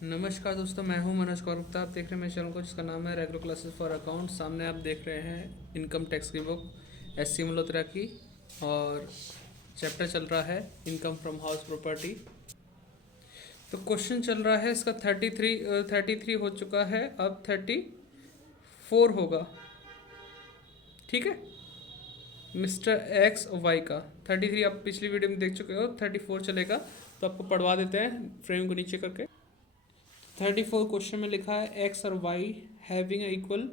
नमस्कार दोस्तों, मैं हूं मनोज कौर गुप्ता। आप देख रहे हैं मेरे चैनल को जिसका नाम है रेगुलर क्लासेस फॉर अकाउंट। सामने आप देख रहे हैं इनकम टैक्स की बुक एस.सी. मल्होत्रा की, और चैप्टर चल रहा है इनकम फ्रॉम हाउस प्रॉपर्टी। तो क्वेश्चन चल रहा है इसका 33 हो चुका है, अब 34 होगा। ठीक है, मिस्टर एक्स वाई का 33 आप पिछली वीडियो में देख चुके हो, 34 चलेगा। तो आपको पढ़वा देते हैं फ्रेम को नीचे करके। 34 क्वेश्चन में लिखा है एक्स और Y having equal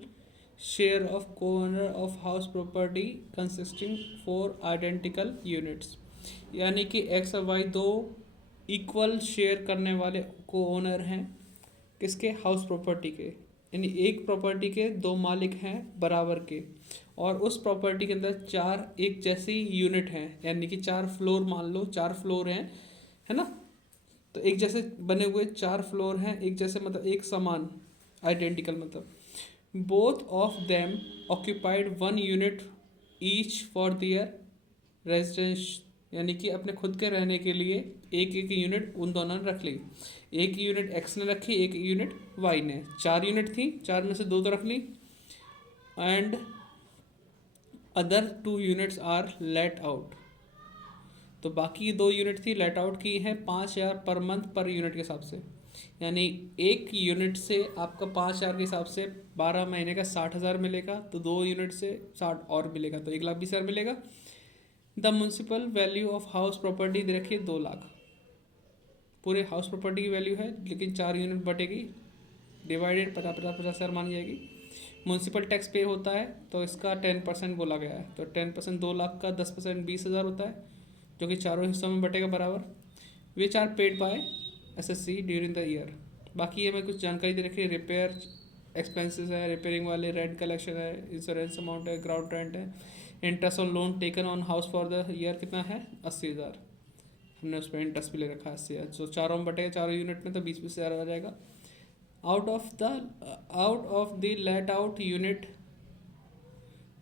share of co-owner of house property consisting four identical units. यानी कि एक्स और वाई दो इक्वल शेयर करने वाले को-ओनर हैं किसके, हाउस प्रॉपर्टी के। यानी एक प्रॉपर्टी के दो मालिक हैं बराबर के, और उस प्रॉपर्टी के अंदर चार एक जैसी यूनिट हैं, यानी कि चार फ्लोर, मान लो चार फ्लोर हैं, है ना। तो एक जैसे बने हुए चार फ्लोर हैं, एक जैसे मतलब एक समान, आइडेंटिकल मतलब both of them occupied one unit each for their residence. यानी कि अपने खुद के रहने के लिए एक एक यूनिट उन दोनों ने रख ली। एक यूनिट एक्स ने रखी, एक यूनिट वाई ने। चार यूनिट थी, चार में से दो तो रख ली, and other two units are let out. तो बाकी दो यूनिट थी लेट आउट की हैं 5,000 पर मंथ पर यूनिट के हिसाब से। यानी एक यूनिट से आपका 5,000 के हिसाब से 12 महीने का 60,000 मिलेगा, तो दो यूनिट से 60 और मिलेगा, तो 1,20,000 मिलेगा। The municipal value of house property दे रखी है 2,00,000। पूरे हाउस प्रॉपर्टी की वैल्यू है, लेकिन चार यूनिट बटेगी, डिवाइडेड 50,000 मानी जाएगी। म्यूनसिपल टैक्स पे होता है तो इसका 10% बोला गया है, तो 10% 2,00,000 का 10% 20,000 होता है, जो कि चारों हिस्सों में बटेगा बराबर। Which are paid by SSC during the year. बाकी ये मैं कुछ जानकारी दे रखी है, रिपेयर एक्सपेंसेस है, रिपेयरिंग वाले, रेंट कलेक्शन है, इंश्योरेंस अमाउंट है, ग्राउंड रेंट है, interest on loan taken on house for the year कितना है 80,000। हमने उस पर इंटरेस्ट भी ले रखा है 80,000, जो चारों में बटेगा, चारों यूनिट में, तो 20,000 आ जाएगा। Out of the let out unit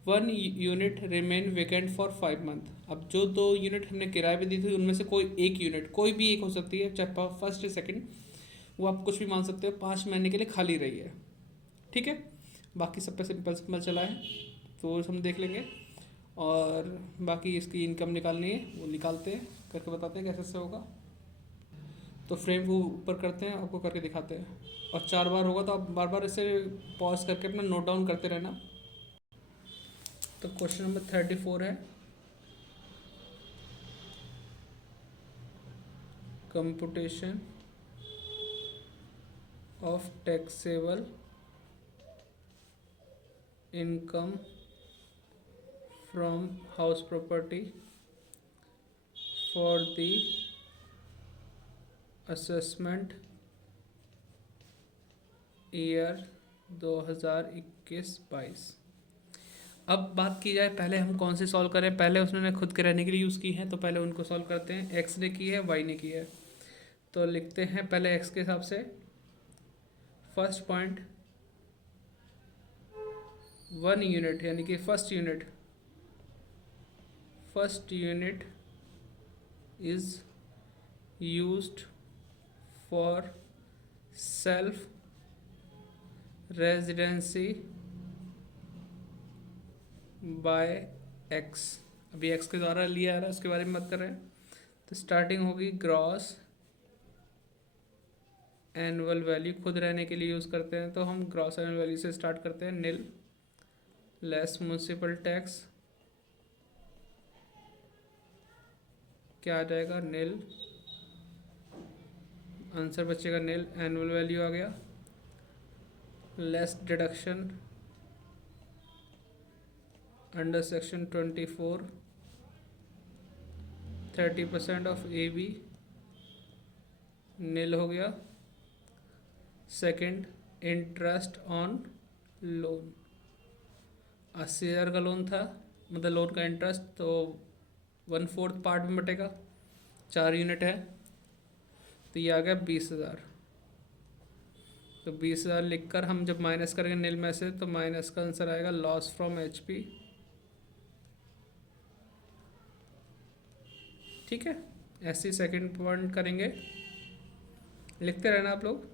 one unit remain vacant for 5 month. अब जो दो यूनिट हमने किराए पे दी थी उनमें से कोई एक यूनिट, कोई भी एक हो सकती है, चाहे फर्स्ट या सेकंड, वो आप कुछ भी मान सकते हो, 5 महीने के लिए खाली रही है। ठीक है, बाकी सब पे सिंपल सिंपल चला है, तो हम देख लेंगे। और बाकी इसकी इनकम निकालनी है, वो निकालते हैं, करके बताते हैं कैसे से होगा। तो फ्रेम को ऊपर करते हैं, आपको करके दिखाते हैं, और 4 बार होगा तो आप बार बार इसे पॉज करके अपना नोट डाउन करते रहना। तो क्वेश्चन नंबर 34 है, computation of taxable income from house property for the assessment year 2021-22। अब बात की जाए पहले हम कौन से सॉल्व करें, पहले उसने खुद के रहने के लिए यूज़ की हैं, तो पहले उनको सॉल्व करते हैं। एक्स ने की है, वाई ने की है, तो लिखते हैं पहले एक्स के हिसाब से। फर्स्ट पॉइंट, वन यूनिट, यानी कि first unit is used for self residency by X. अभी एक्स के द्वारा लिया आ रहा है, उसके बारे में बात कर रहे हैं। तो स्टार्टिंग होगी ग्रॉस एनुअल वैल्यू, खुद रहने के लिए यूज़ करते हैं तो हम ग्रॉस एनुअल वैल्यू से स्टार्ट करते हैं। नील लेस म्यूनसिपल टैक्स, क्या आ जाएगा, नील। आंसर बचेगा नील, एनुअल वैल्यू आ गया। Less deduction under section 24, 30% of A B, nil हो गया। सेकंड, इंटरेस्ट ऑन लोन, 80,000 का लोन था, मतलब लोन का इंटरेस्ट, तो 1/4 पार्ट में बटेगा, चार यूनिट है, तो ये आ गया 20,000। तो 20,000 लिखकर हम जब माइनस करेंगे नील में से, तो माइनस का आंसर आएगा लॉस फ्रॉम एचपी। ठीक है, ऐसे सेकंड पॉइंट करेंगे, लिखते रहना आप लोग।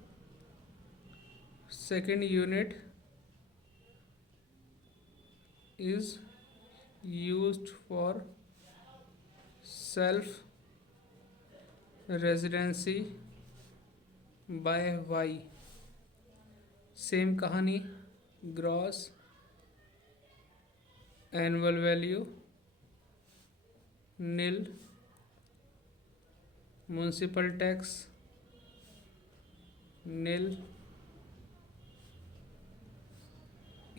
Second unit is used for self residency by Y. Same कहानी, gross annual value nil, municipal tax nil,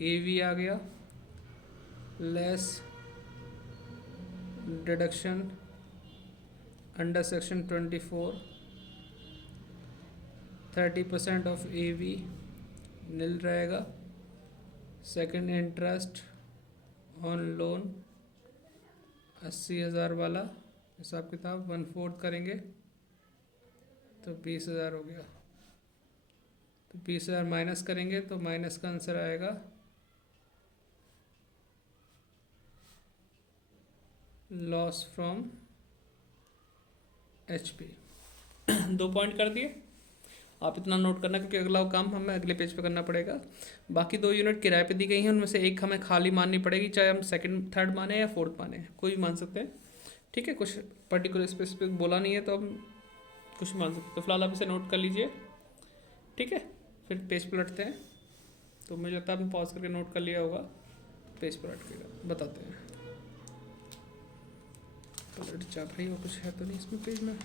AV आ गया, less deduction under section 24, 30% of AV nil रहेगा। सेकंड इंटरेस्ट ऑन लोन 80,000 वाला हिसाब किताब 1/4 करेंगे तो 20,000 हो गया। तो 20,000 माइनस करेंगे तो माइनस का आंसर आएगा लॉस फ्रॉम HP। 2 पॉइंट कर दिए। आप इतना नोट करना क्योंकि अगला काम हमें अगले पेज पे करना पड़ेगा। बाकी 2 यूनिट किराए पे दी गई हैं, उनमें से एक हमें खाली माननी पड़ेगी, चाहे हम सेकंड थर्ड माने या फोर्थ माने, कोई भी मान सकते हैं। ठीक है, कुछ पर्टिकुलर स्पेसिफिक बोला नहीं है तो हम कुछ मान सकते हैं। तो फिलहाल आप इसे नोट कर लीजिए। ठीक है, फिर पेज पलटते हैं। तो मुझे लगता है आपने पॉज करके नोट कर लिया होगा। पेज पलट के बताते हैं। पलट जा भाई, और कुछ है तो नहीं इसमें पेज में।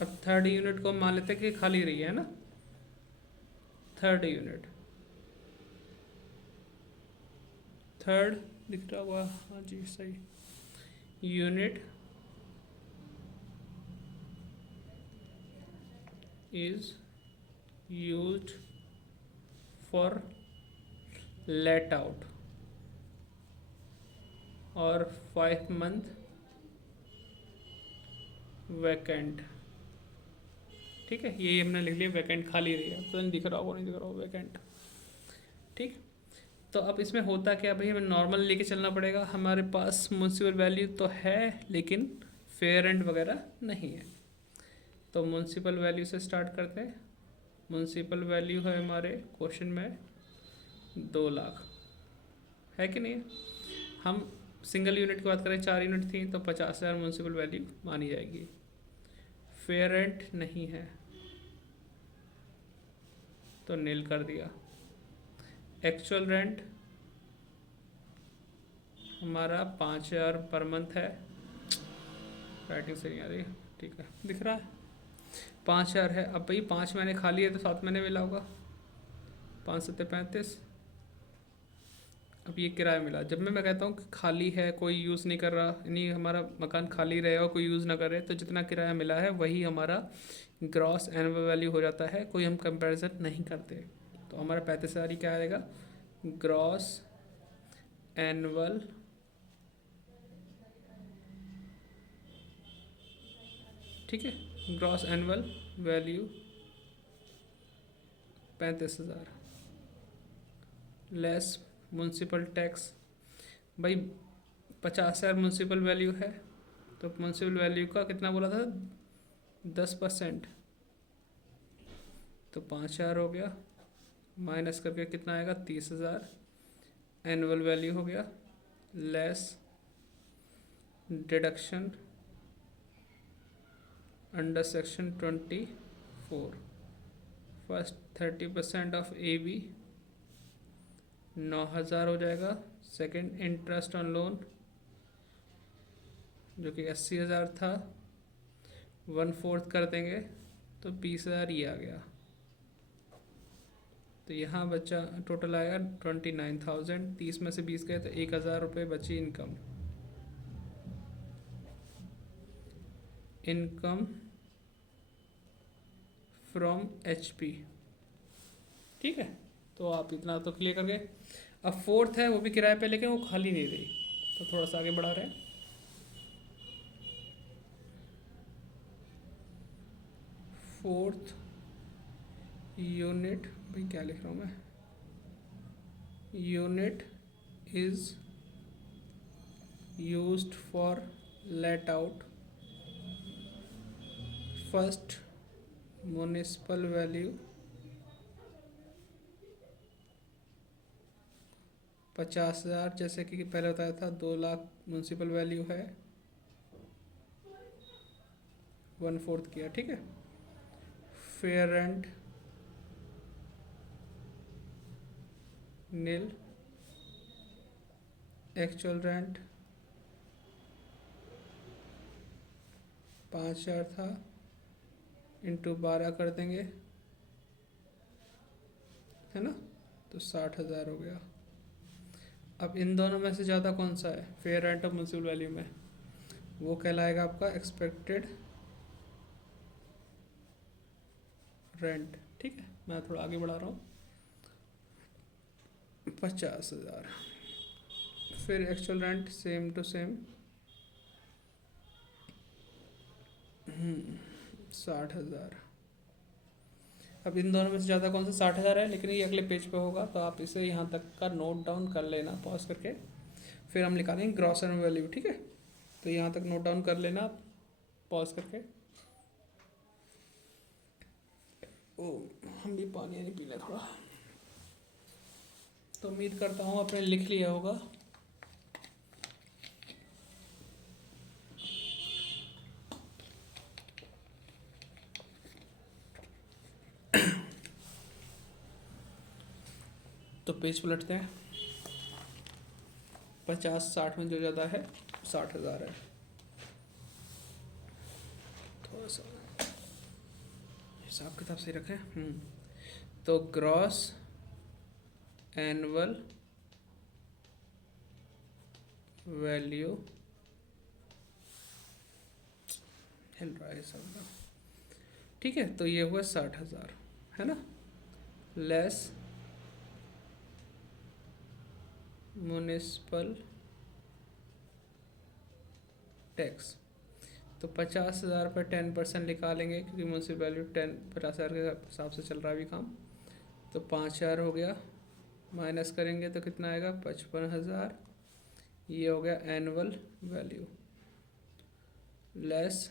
अब थर्ड यूनिट को हम मान लेते हैं कि खाली रही है ना। थर्ड यूनिट, थर्ड दिख रहा हुआ, हाँ जी सही। Unit is used for let out और 5 month वैकेंट। ठीक है, ये हमने लिख लिया, वैकेंट खाली रही है, तो नहीं दिख रहा होगा, नहीं दिख रहा होगा वैकेंट। ठीक, तो अब इसमें होता क्या भाई, हमें नॉर्मल लेके चलना पड़ेगा। हमारे पास म्युनिसिपल वैल्यू तो है लेकिन फेयर रेंट वगैरह नहीं है। तो म्युनिसिपल वैल्यू से स्टार्ट करते हैं। म्युनिसिपल वैल्यू है हमारे क्वेश्चन में 2 लाख, है कि नहीं है। हम सिंगल यूनिट की बात करें, 4 यूनिट थी तो 50,000 म्युनिसिपल वैल्यू मानी जाएगी। फेयर रेंट नहीं है तो नील कर दिया। एक्चुअल रेंट हमारा 5,000 पर मंथ है। राइटिंग सही आ रही है, ठीक है, दिख रहा है 5,000 है। अब भाई 5 महीने खाली है तो 7 महीने मिला होगा, 5 7 35। अब ये किराया मिला। जब मैं कहता हूँ कि खाली है, कोई यूज़ नहीं कर रहा, यानी हमारा मकान खाली रहे और कोई यूज़ ना करे, तो जितना किराया मिला है वही हमारा ग्रॉस एनुअल वैल्यू हो जाता है। कोई हम कंपैरिजन नहीं करते। तो हमारा 35,000 ही क्या आएगा, ग्रॉस एनुअल ठीक है, gross annual value 35,000 less municipal tax. भाई 50,000 म्युनिसिपल वैल्यू है तो म्युनिसिपल वैल्यू का कितना बोला था, 10%, तो 5,000 हो गया। माइनस करके कितना आएगा, 30,000 एनुअल वैल्यू हो गया, less deduction under section 24। First 30% of AB 9,000 हो जाएगा। सेकंड इंटरेस्ट ऑन लोन जो कि 80,000 था, 1/4 कर देंगे तो 20,000 ये आ गया। तो यहाँ बचा टोटल आएगा 29,000। 30 में से 20 गए तो 1,000 रुपये बची इनकम। Income from HP। ठीक है, तो आप इतना तो क्लियर कर गए। अब फोर्थ है, वो भी किराए पे लेकिन वो खाली नहीं रही, तो थोड़ा सा आगे बढ़ा रहे हैं। फोर्थ यूनिट, भाई क्या लिख रहा हूँ मैं, unit is used for let out first municipal value 50,000, जैसे कि पहले बताया था 2 लाख म्यूनसिपल वैल्यू है, 1/4 किया, ठीक है। फेयर रेंट नील, एक्चुअल रेंट 5,000 था, इंटू 12 कर देंगे, है ना, तो 60,000 हो गया। अब इन दोनों में से ज़्यादा कौन सा है फेयर रेंट और म्यूनसिपल वैल्यू में, वो कहलाएगा आपका एक्सपेक्टेड रेंट, ठीक है। मैं थोड़ा आगे बढ़ा रहा हूँ। 50,000, फिर actual rent same to same 60,000। अब इन दोनों में से ज़्यादा कौन सा 60,000 है, लेकिन ये अगले पेज पे होगा, तो आप इसे यहाँ तक का नोट डाउन कर लेना पॉज करके, फिर हम निकालेंगे ग्रॉस एनुअल वैल्यू, ठीक है। तो यहाँ तक नोट डाउन कर लेना पॉज करके। ओ, हम भी पानी नहीं पी लें थोड़ा। तो उम्मीद करता हूँ आपने लिख लिया होगा। तो पेज पलटते हैं। 50-60 में जो ज़्यादा है 60,000 है। थोड़ा सा हिसाब किताब से रखें। तो ग्रॉस एनुअल वैल्यू हिल रहा है सब, ठीक है। तो ये हुआ 60,000, है ना, लेस म्युनिसिपल टैक्स। तो 50,000 पर 10% निकालेंगे, क्योंकि म्यूनसिपल वैल्यू 50,000 के हिसाब से चल रहा है अभी काम। तो 5,000 हो गया, माइनस करेंगे तो कितना आएगा 55,000। ये हो गया annual value, less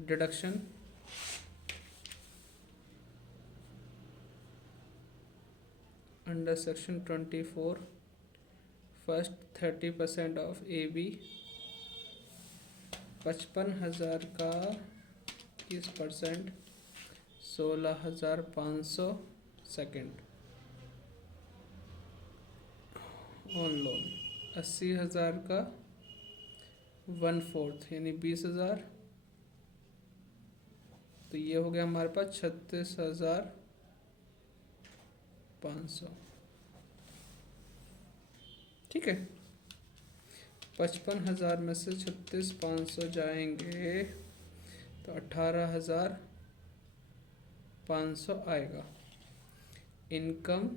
deduction under section 24 first 30% of AB। 55,000 का 30% 16,500 सेकेंड ऑन लोन। 80,000 का 1/4 यानी 20,000। तो ये हो गया हमारे पास 36,500, ठीक है। 55,000 में से 36,500 जाएंगे तो 18,500 आएगा। इनकम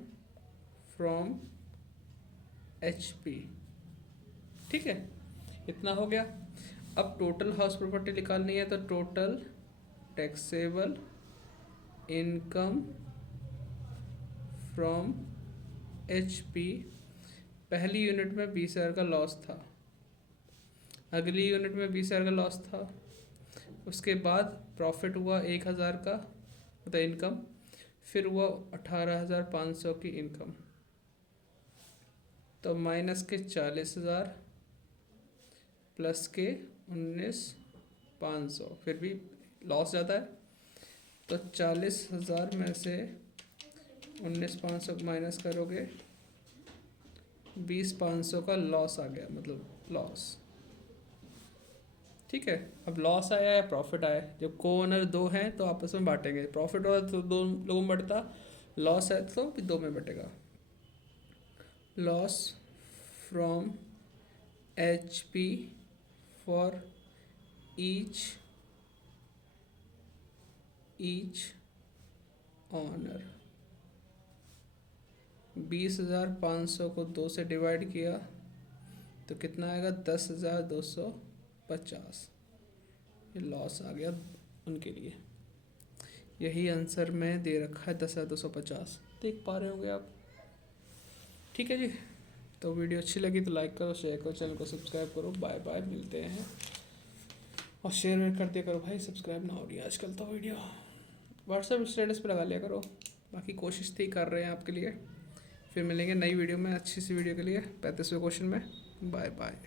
फ्रॉम HP, ठीक है, इतना हो गया। अब टोटल हाउस प्रॉपर्टी निकालनी है, तो total taxable income from HP। पहली यूनिट में 20,000 का लॉस था, अगली यूनिट में 20,000 का लॉस था, उसके बाद प्रॉफिट हुआ 1,000 का, मतलब इनकम, फिर हुआ 18,500 की इनकम। तो माइनस के 40,000 प्लस के 19,500, फिर भी लॉस ज़्यादा है, तो 40,000 में से 19,500 माइनस करोगे 20,500 का लॉस आ गया, मतलब लॉस, ठीक है। अब लॉस आया या प्रॉफिट आया, जब को ओनर 2 हैं तो आपस में बांटेंगे, प्रॉफिट हो तो 2 लोगों में बढ़ता, लॉस है तो 2 में बटेगा। Loss from HP for each owner. 20,500 को 2 से डिवाइड किया तो कितना आएगा 10,250। ये लॉस आ गया उनके लिए। यही आंसर में दे रखा है 10,250, देख पा रहे होंगे आप। ठीक है जी। तो वीडियो अच्छी लगी तो लाइक करो, शेयर करो, चैनल को सब्सक्राइब करो। बाय बाय, मिलते हैं। और शेयर वेयर कर दिया करो भाई, सब्सक्राइब ना हो रही है आजकल तो वीडियो। व्हाट्सएप स्टेटस पे लगा लिया करो। बाकी कोशिश थी कर रहे हैं आपके लिए। फिर मिलेंगे नई वीडियो में, अच्छी सी वीडियो के लिए 35वें क्वेश्चन में। Bye bye.